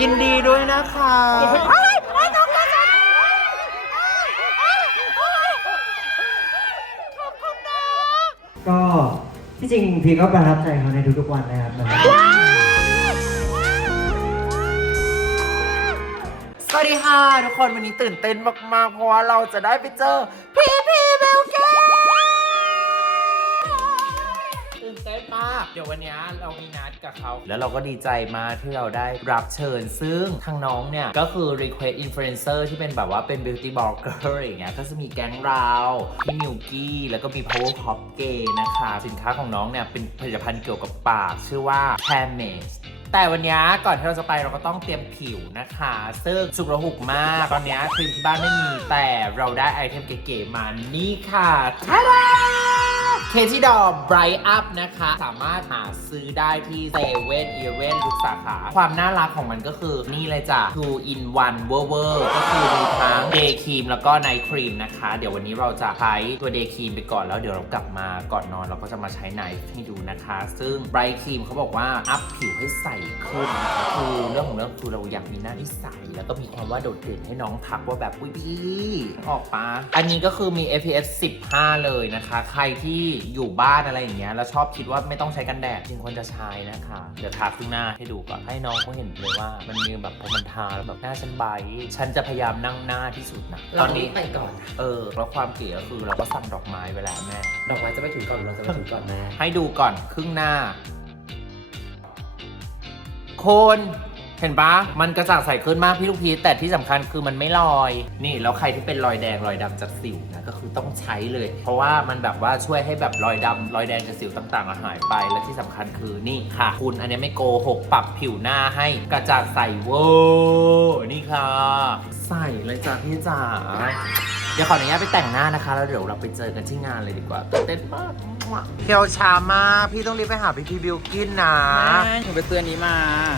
ยินดีด้วยนะคะก็ที่จริงพีก็ประทับใจเขาในทุกๆวันนะครับแบบสวัสดีค่ะทุกคนวันนี้ตื่นเต้นมากๆเพราะว่าเราจะได้ไปเจอพี่ ตื่นเต้นมาก เดี๋ยววันนี้เรามีนัดกับเขา แล้วเราก็ดีใจมากที่เราได้รับเชิญ ซึ่งทางน้องเนี่ย ก็คือ Request Influencer ที่เป็นแบบว่าเป็น Beauty Blogger อย่างเงี้ย ก็จะมีแก๊งเราพี่มิวกี้ แล้วก็มี Power Pop Gay นะคะ สินค้าของน้องเนี่ย เป็นผลิตภัณฑ์เกี่ยวกับปาก ชื่อว่า c a m a g e แต่วันนี้ก่อนที่เราจะไปเราก็ต้องเตรียมผิวนะคะ ซึ่งสุกระหุกมาก ตอนนี้ครีมที่บ้านไม่มีแต่เราได้ไอเทมเก๋ๆมานี่ค่ะทาดา เคที่ดอ Bright Up นะคะ สามารถหาซื้อได้ที่เซเว่นอีเวนทุกสาขา ความน่ารักของมันก็คือนี่เลยจ้ะ two in one เวอร์เวอร์ก็คือมีทั้ง day cream แล้วก็ night cream นะคะ เดี๋ยววันนี้เราจะใช้ตัว day cream ไปก่อนแล้วเดี๋ยวเรากลับมาก่อนนอนเราก็จะมาใช้ night ให้ดูนะคะ ซึ่ง bright cream เขาบอกว่าอัพผิวให้ใสขึ้นนะคะคือเรื่องของเรื่องคือเราอยากมีหน้าที่ใสแล้วก็มีความว่าโดดเด่นให้น้องทักว่าแบบอุ้ยพี่ออกปะอันนี้ก็คือมี SPF 15 เลยนะคะ ใครที่อยู่บ้านอะไรอย่างเงี้ยแล้วชอบคิดว่าไม่ต้องใช้กันแดดจริงควรจะใช้นะคะเดี๋ยวทาครึ่งหน้าให้ดูก่อนให้น้องเขาเห็นเลยว่า มันมีแบบพอมันทาแล้วแบบหน้าฉันใบฉันจะพยายามนั่งหน้าที่สุดนะตอนนี้ไปก่อนเออแล้วความเก๋ก็คือเราก็สั่งดอกไม้ไว้แล้วแม่ดอกไม้จะไปถึงก่อนเราจะไปถึงก่อนแม่ให้ดูก่อนครึ่งหน้าคน เห็นปะมันกระจ่างใสขึ้นมากพี่ลูกพีชแต่ที่สำคัญคือมันไม่ลอย นี่แล้วใครที่เป็นรอยแดงรอยดำจากสิวนะก็คือต้องใช้เลย เพราะว่ามันแบบว่าช่วยให้แบบรอยดำรอยแดงจากสิวต่างๆอะหายไป และที่สำคัญคือนี่ค่ะ คุณอันนี้ไม่โกหกปรับผิวหน้าให้กระจ่างใสเวอร์นี่ค่ะ ใส่เลยจ้ะพี่จ๋า เดี๋ยวขออนุญาตไปแต่งหน้านะคะ แล้วเดี๋ยวเราไปเจอกันที่งานเลยดีกว่าตื่นเต้นมากเที่ยวช้ามากพี่ต้องรีบไปหาพี่พีบิวกินนะหนูไปเตือนนี้มา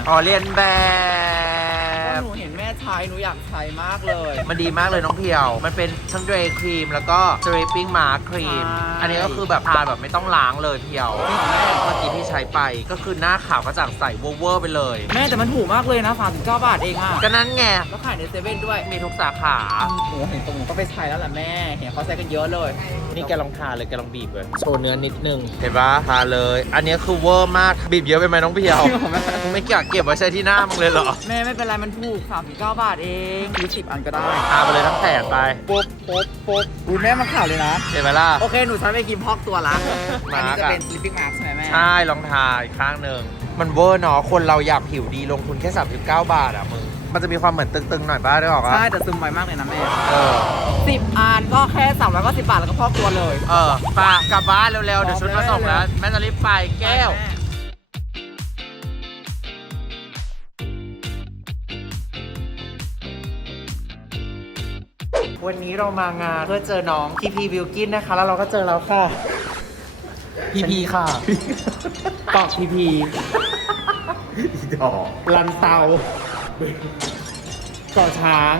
อ๋อเรียนแบเพราะบ หนูเห็นแม่ใช้หนูอยากใช้มากเลย มันดีมากเลยน้องเพียว มันเป็นทั้งเดรย์ครีมแล้วก็สเตรปปิ้งมาร์ครีม ใช่ อันนี้ก็คือแบบทาแบบไม่ต้องล้างเลยเพียวนี่ของแม่เมื่อกี้ที่ใช้ไปก็คือหน้าขาวกระจ่างใสเวอร์ๆไปเลย แม่แต่มันถูกมากเลยนะ39บาทเองอะก็นั้นไง แล้วขายในเซเว่นด้วยมีทุกสาขา หนูเห็นตรงหนูก็ไปใช้แล้วแหละแม่ เห็นเขาใช้กันเยอะเลยนี่แกลองทาเลยแกลองบีบเลย โชว์เนื้อนิดนึง เห็นปะทาเลย อันนี้คือเวอร์มาก บีบเยอะไปไหมน้องเพียวไม่อยากเก็บไว้ใช้ที่หน้ามึงเลยเหรอ แม่ไม่เป็นไรมันถูก 39 บาทเองซื้อ10 อันก็ได้ทาไปเลยทั้งแผ่นไปปุ๊บปุ๊บปุ๊บอุ้ยแม่มันข่าวเลยนะ เห็นไหมล่ะ โอเค หนูใช้ไปกินพอกตัวละมาอันร์นี้กจะอะเป็น sleeping mask ใช่ไหมแม่ ใช่ลองทาอีกข้างหนึ่ง มันเวอร์เนาะ คนเราอยากผิวดีลงทุนแค่ 39 บาทอะมึง มันจะมีความเหมือนตึงๆหน่อยบ้างได้หรอกอะใช่แต่ซึมไวมากเลยนะแม่ เออ 10 อันก็แค่390บาทแล้วก็พอกตัวเลย เออไปกลับบ้านเร็วๆ เดี๋ยวชุดมาส่งแล้ว แม่จะรีบไปแก้ว วันนี้เรามางานเพื่อเจอน้องพีพีวิลกินนะคะ แล้วเราก็เจอแล้วค่ะ พีพีค่ะตอกพีพีดอกลันเตาก่อช้าง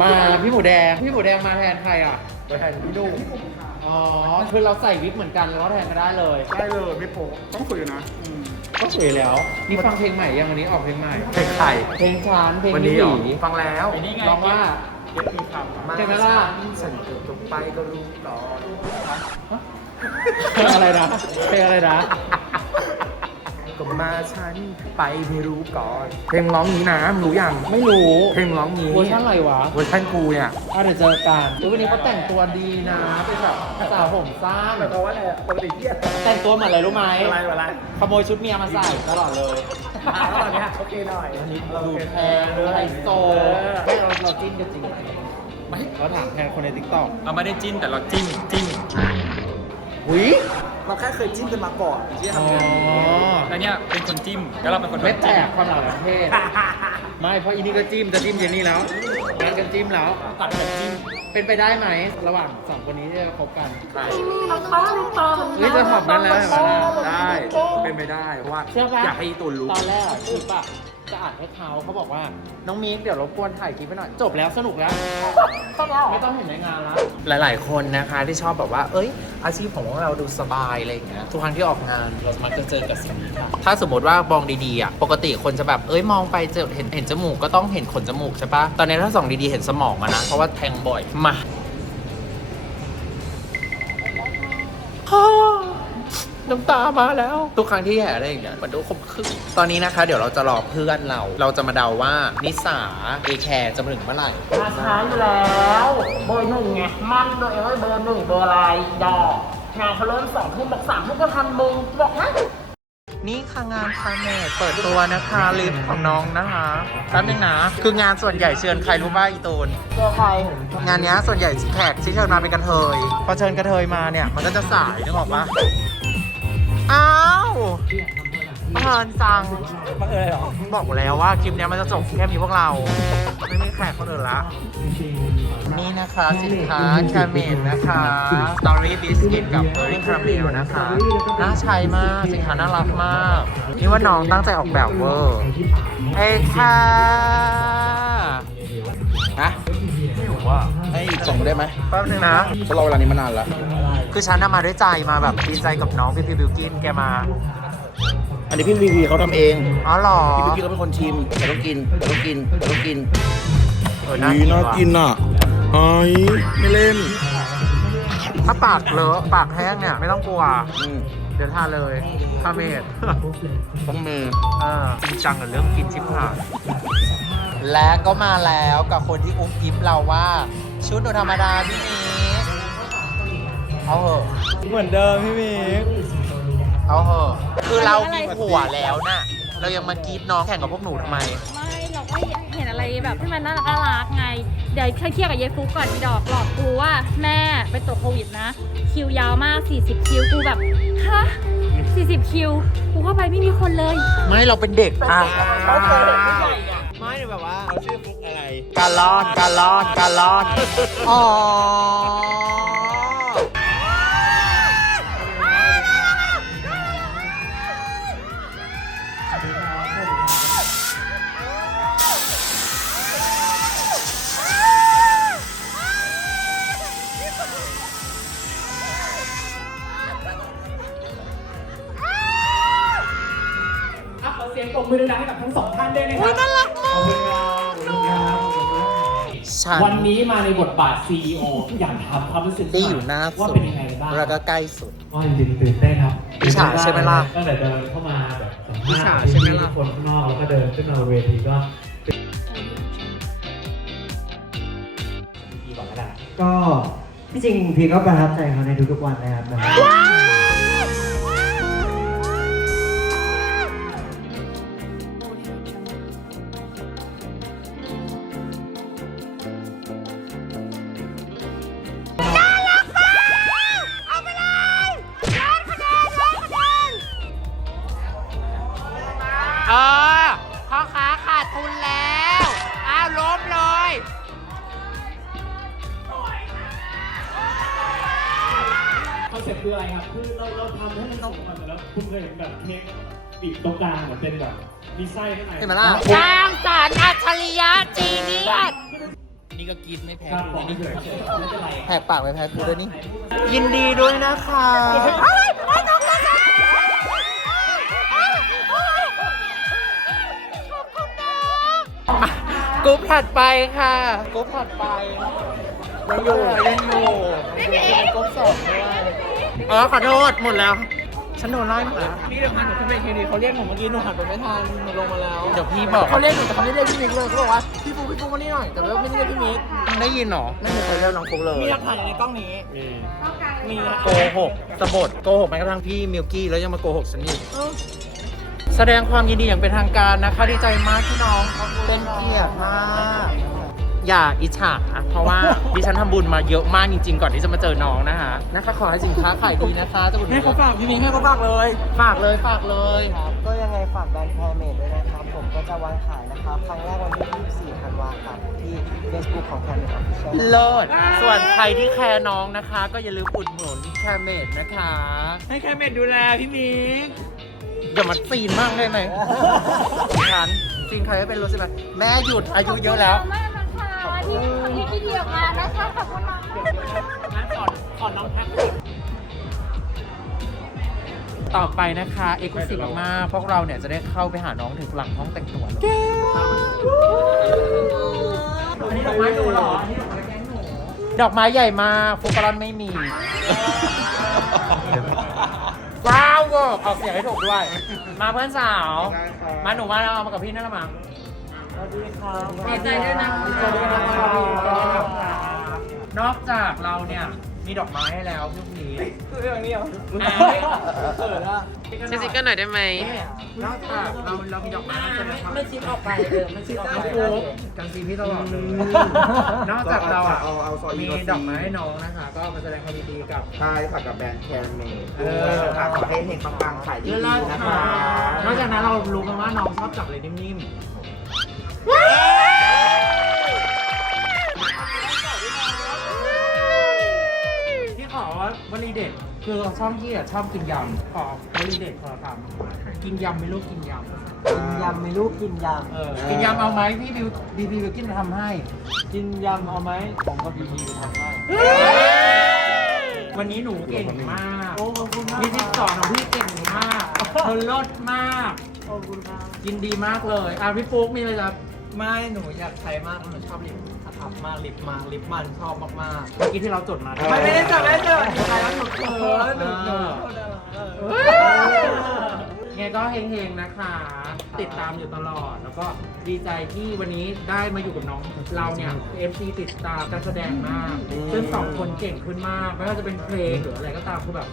มาพี่หมูแดง พี่หมูแดงมาแทนใครอะแทนพี่ดุอ๋อคือเราใส่วิกเหมือนกันแล้วก็แทนก็ได้เลย ได้เลยไม่โปะต้องคุยนะก็สวยแล้ว นี่ฟังเพลงใหม่ยังวันนี้ออกเพลงใหม่ เพลงใครเพลงชานเพลงวันนี้พี่เหรอหลีฟังแล้วร้องว่า เย็บปีคำเพลงนั้นล่ะ ฉันเกิดตรงไปก็รู้ต่อเพลงอะไรนะเพลงอะไรนะ ก็มาฉันไปไม่รู้ก่อน เพลงร้องนี้นะมึงรู้ยัง ไม่รู้เพลงร้องนี้เวอร์ชันอะไรวะเวอร์ชันกูเนี่ยอะเดี๋ยวเจอกันอุ๊ยวันนี้เขาแต่งตัวดีนะเป็นแบบสาวผมสั้นเพราะว่าอะไรปกติเที่ยแต่งตัวเหมือนอะไรรู้ไหมอะไรอะไร ขโมยชุดเมียมาใส่ตลอดเลยแล้วตอน เนี้ยโอเคหน่อยอันนี้ดูแพงดูไฮโซแม่เราเราจิ้นกันจริงไหมไม่เราถามแทนคนในทิกตอกเราไม่ได้จิ้นแต่เราจิ้มจิ้มหุยเราแค่เคยจิ้มกันมาก่อนที่อ๋อทำงานแล้วเนี่ยเป็นคนจิ้มแล้วเราเป็นคนโดไม่นแตจิ้มกความหลังประเทศไม่เพราะอีนี่ก็จิ้มจะจิ้มเจนนี่แล้วนัดกันจิ้มแล้วตัดกันจิ้มเป็นไปได้ไหมระหว่างสองคนนี้ที่จะคบกันใช่นี่จะหอบนั้นแล้วเห็นไหมล่ะได้ เป็นไปได้เพราะว่าเชื่อปะ อยากให้ตูนรู้ ตอนแรกอะคิดป่ะจะอ่านให้เขาเขาบอกว่า น้องมิกเดี๋ยวรบกวนถ่ายคลิปไปหน่อย จบแล้วสนุกแล้วไม่ต้องเห็นในงานแล้วหลาย ๆ คนนะคะที่ชอบแบบว่า เอ้ย อาชีพของเราดูสบายอะไรอย่างเงี้ย ทุกครั้งที่ออกงาน เรามักจะเจอกับสิ่งนี้ค่ะ ถ้าสมมติว่ามองดี ๆ อะ ปกติคนจะแบบ เอ้ย มองไปเจอเห็นเห็นจมูกก็ต้องเห็นขนจมูกใช่ปะตอนนี้ถ้าส่องดี ๆ เห็นสมองอะนะ เพราะว่าแทงบ่อย มา น้ำตามาแล้ว ทุกครั้งที่แห่อะไรอย่างเงี้ยมันดูคมขึ้นตอนนี้นะคะ เดี๋ยวเราจะรอเพื่อนเรา เราจะมาเดาว่านิสาเอแคร์จะมาถึงเมื่อไหร่ มาช้าอยู่แล้ว เบอร์หนึ่งไง มั่นตัวเองว่าเบอร์หนึ่งเบอร์อะไรดอกงานเขาเริ่มสองทุ่มบอกสามทุ่มก็ทันมึงบอกฮะนี่ค่ะงานคาเมดเปิดตัวนะคะลิฟต์ของน้องนะคะแป๊บนึงนะคืองานส่วนใหญ่เชิญใครรู้ป่ะอีตูนเจอใครงานเนี้ยส่วนใหญ่แขกที่เชิญมาเป็นกระเทยพอเชิญกระเทยมาเนี่ยมันก็จะสายนึกออกปะ อ้าวบังเอิญจังบังเอิญหรอ บอกแล้วว่าคลิปเนี้ยมันจะจบแค่มีพวกเรา ไม่มีแขกคนอื่นละ นี่นะคะสินค้าแคมเมนนะคะ Story Biscuit กับ Berry Caramel นะคะ น่าใช้มากสินค้าน่ารักมาก นี่ว่าน้องตั้งใจออกแบบเวอร์ เอ้ยค่ะฮะ ให้ส่งได้ไหมแป๊บนึงนะเพราะเราเวลานี้มานานแล้ว คือฉันน่ะมาด้วยใจมาแบบดีใจกับน้องพี่พี่บิวกินแกมาอันนี้พี่วีวีเขาทำเองอ๋อเหรอพี่วีวีเขาเป็นคนชิมแต่ต้องกินแต่ต้องกินแต่ต้องกินเออน่ากินว่ะอะไอ้ไม่เล่นถ้าปากเลอะปากแห้งเนี่ยไม่ต้องกลัว อืมเดี๋ยวทานเลยคาเมดต้องมือเออจริงจังกับเรื่องกินชิบหาย และก็มาแล้วกับคนที่อุ้มอิ๊บเราว่า ชุดหนูธรรมดาพี่มิกเอาเหอะเหมือนเดิมพี่มิกเอาเหอะคือเรามีผัวแล้วน่ะ เรายังมากรีดน้องแข่งกับพวกหนูทำไม ไม่เราก็เห็นอะไรแบบที่มันน่ารักน่ารักไง เดี๋ยวเคลียร์กับยายฟุกก่อนอีดอกหลอกกูว่า แม่ไปตรวจโควิดนะ คิวยาวมาก 40 คิวกูแบบฮะ40 คิว กูเข้าไปไม่มีคนเลย ไม่เราเป็นเด็กอะเขาเคยเห็นผู้ใหญ่อะไม่ แบบว่าเขาชื่อฟุกอะไรการลอนการลอนการลอน อ๋อขอเสียงปรบมือดังๆให้กับทั้งสองท่านด้วยนะครับ ฉัน วันนี้มาในบทบาท CEO อยากถามความรู้สึกที่อยู่หน้าว่าสุดเป็นยังไงบ้างแล้วก็ใกล้สุดก็จริงๆตื่นเต้นครับอิจฉาใช่ไหมล่ะตั้งแต่เดินเข้ามาแบบสัมอิจภาฉาษณ์ใช่ไหมล่ะทุกคนข้างนอกแล้วก็เดินขึ้นมาเวทีก็ดีกว่าก็ได้ก็ที่จริงพี่ก็ประทับใจเขาในทุกๆวันนะครับแบบเคุณเคยเห็นแบบเค้กบีบตรงกลางเหมือนเป็นแบบมีไส้ข้างในเห็นไหมล่ะ สร้างสรรค์อัจฉริยะจีเนียสนี่ก็กินไม่แพ้ครับผมไม่เคยไม่เป็นไรแหกปากไปแพ้กูด้วยนี่ ยินดีด้วยนะคะกรุ๊ปถัดไปค่ะกรุ๊ปถัดไปยังอยู่ยังอยู่ยังกรุ๊ปสองด้วยอ๋อขอโทษหมดแล้ว ฉันโดนไล่หมดแล้วนี่เดี๋ยวพันหนูขึ้นไปทีนี้เขาเรียกหนูเมื่อกี้หนูหันไปไม่ทันหนูลงมาแล้วเดี๋ยวพี่บอกเขาเรียกหนูแต่เขาไม่เรียกพี่มิกเลยเขาบอกว่าพี่ฟูพี่ฟูมานี่หน่อยแต่ว่าไม่ได้เรียกพี่มิกได้ยินเหรอไม่มีใครเรียกน้องฟุกเลยมีหลักฐานอยู่ในกล้องนี้มีนะโกหกสะบดโกหกแม้กระทั่งพี่มิลกี้แล้วยังมาโกหกฉันอีกแสดงความยินดีอย่างเป็นทางการนะคะดีใจมากที่น้องเป็นเกียรติมาก อย่าอิจฉาเพราะว่าดิฉันทำบุญมาเยอะมากจริงๆ ก่อนที่จะมาเจอน้องนะคะนะคะขอให้สินค้าขายดีนะคะจะบุญให้เขาฝากพี่มิกให้เขาฝากเลย ฝากเลยฝากเลยครับก็ยังไงฝากแบรนด์แคร์เมดด้วยนะครับ ผมก็จะวางขายนะครับ ครั้งแรกวันที่24ธันวาคมที่ Facebook ของแคร์เมดออฟฟิเชียลเลิศส่วนใครที่แคร์น้องนะคะ ก็อย่าลืมอุดหนุนแคร์เมดนะคะ ให้แค่เม็ดดูแลพี่มิกอย่ามาซีนมากได้ไหมฉันซีนใครไม่เป็นรู้ใช่ไหมแม่หยุดอายุเยอะแล้ว ที่ที่พี่เดียวมานะคะขอบคุณมากงั้นขอขอน้องแท็กต่อไปนะคะเอกลุศิมากๆพวกเราเนี่ยจะได้เข้าไปหาน้องถึงหลังห้องแต่งตัวอันนี้ดอกไม้หนูเหรออันนี้ดอกไม้แก้งหนูดอกไม้ใหญ่มากฟุกกรอนไม่มีว้าวเวอร์ออกเสียงให้ถูกด้วย มาเพื่อนสาว มาหนูมาเอามากับพี่นั่นละมั้ง ดีใจด้วยนะดีใจด้วยนะครับนอกจากเราเนี่ยมีดอกไม้ให้แล้วพวกนี้คืออย่างนี้เหรอเขินอะซิซิกเกอร์หน่อยได้ไหมนอกจากเราเรามีดอกไม้ใช่ไหมครับไม่คิดออกไปเออไม่คิดออกน้ไปองฟุ๊กกันซีพี่ตลอดเลยนอกจากเราอะมีดอกไม้ให้น้องนะคะก็มาแสดงความยินดีกับใช่ค่ะกับแบรนด์แคนเมดเออค่ะขอให้เฮงปังๆขายดีเลิศๆนะค่ะคะนอกจากนั้นเรารู้กันว่าน้องชอบจับอะไรนิ่มๆ ที่ขอวลีเด็ดคือช่องที่อะชอบกินยำขอวลีเด็ดขอทำกินยำไม่ลูกกินยำกินยำมีลูกกินยเออกินยำเอาไหมพี่บิวบีบีบิวกินมาทำให้ำกินยำเอาไหมผมก็บีบีทำให้วันนี้หนูเก่งมากโอ้ขอบคุณมากพี่ที่สอนของพี่เก่งมากเธอเลิศมาก ขอบคุณครับกินดีมากเลย อะพี่ปุ๊กมีอะไรจะ ไม่หนูอยากใช้มากหนูชอบลิปอัพมากลิปมาลิปมันชอบมากเมื่อกี้ที่เราจดมาๆไม่ได้จดไม่ได้จดใช้แล้วหนูเขินหนูหนูไงก็เฮงๆนะคะ ติดตามอยู่ตลอด แล้วก็ดีใจที่วันนี้ได้มาอยู่กับน้อง เราเนี่ย FC ติดตามการแสดงมากซึ่งสองคนเก่งขึ้นมากไม่ว่าจะเป็นเพลงหรืออะไรก็ตามคือแบบ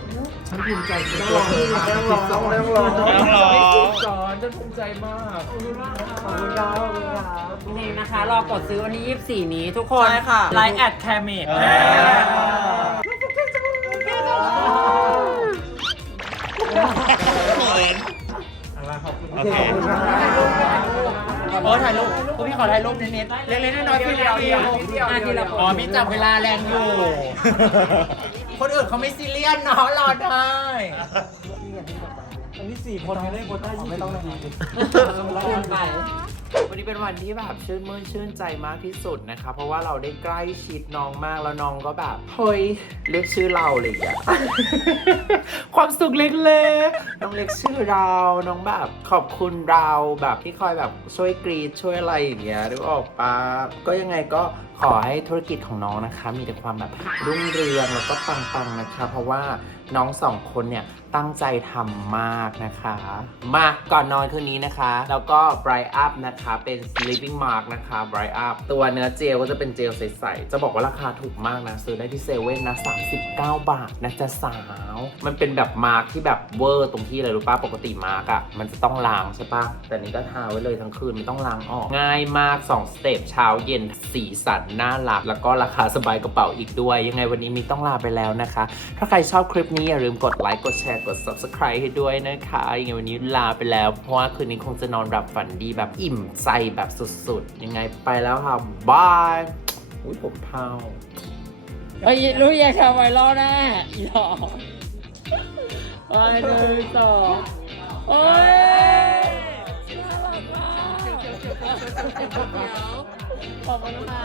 ฉันภูมิใจในตัวเธอมากต้องร้องต้องร้องต้องร้องไม่ติดสอนฉันภูมิใจมากขอบคุณครับขอบคุณครับนี่นะคะ รอกดซื้อวันที่24 นี้ทุกคนใช่ค่ะไลน์แอดแคมเมด อ้ถ่ายรูปพวกพี่ขอถ่ายรูปเน็ตๆเล็กๆน้อยๆพี่เดียวเดียวอะทีละคนอ๋อมีจับเวลาแรงอยู่ คนอื่นเขาไม่ซีเรียสเนาะรอได้อันนี้สี่คนไม่ได้คนได้ไม่ต้องนาที วันนี้เป็นวันที่แบบชื่นมื่นชื่นใจมากที่สุดนะคะ เพราะว่าเราได้ใกล้ชิดน้องมากแล้วน้องก็แบบเฮ้ยเรียกชื่อเราเลยอะความสุขเล็กๆน้องเรียกชื่อเราน้องแบบขอบคุณเราแบบที่คอยแบบช่วยกรีดช่วยอะไรอย่างเงี้ยหรืออกปะก็ยังไงก็ ขอให้ธุรกิจของน้องนะคะ มีแต่ความแบบรุ่งเรืองแล้วก็ปังๆนะคะ เพราะว่าน้องสองคนเนี่ยตั้งใจทำมากนะคะ มาก่อนนอนคืนนี้นะคะ แล้วก็ Bright Up นะคะเป็น Sleeping Mark นะคะ Bright Up ตัวเนื้อเจลก็จะเป็นเจลใสๆ จะบอกว่าราคาถูกมากนะ ซื้อได้ที่เซเว่นนะ 39 บาทนะจะสาว มันเป็นแบบมาร์กที่แบบเวอร์ตรงที่เลยรู้ป่ะปกติมาร์กอะมันจะต้องล้างใช่ปะแต่นี้ก็ทาไว้เลยทั้งคืนไม่ต้องล้างออก ง่ายมาก 2 สเต็ปเช้าเย็นสีสันน่ารัก แล้วก็ราคาสบายกระเป๋าอีกด้วย ยังไงวันนี้มีต้องลาไปแล้วนะคะ ถ้าใครชอบคลิปนี้อย่าลืมกดไลค์กดแชร์กด subscribe ให้ด้วยนะคะยังไงวันนี้ลาไปแล้ว เพราะว่าคืนนี้คงจะนอนหลับฝันดีแบบอิ่มใจแบบสุดๆ ยังไงไปแล้วค่ะบายอุ้ยผมเทาเฮ้ยรู้ยังทำไวรัลแน่อีหลอกไปหนึ่งสองโอ้ยน่ารักมากขอบคุณค่ะ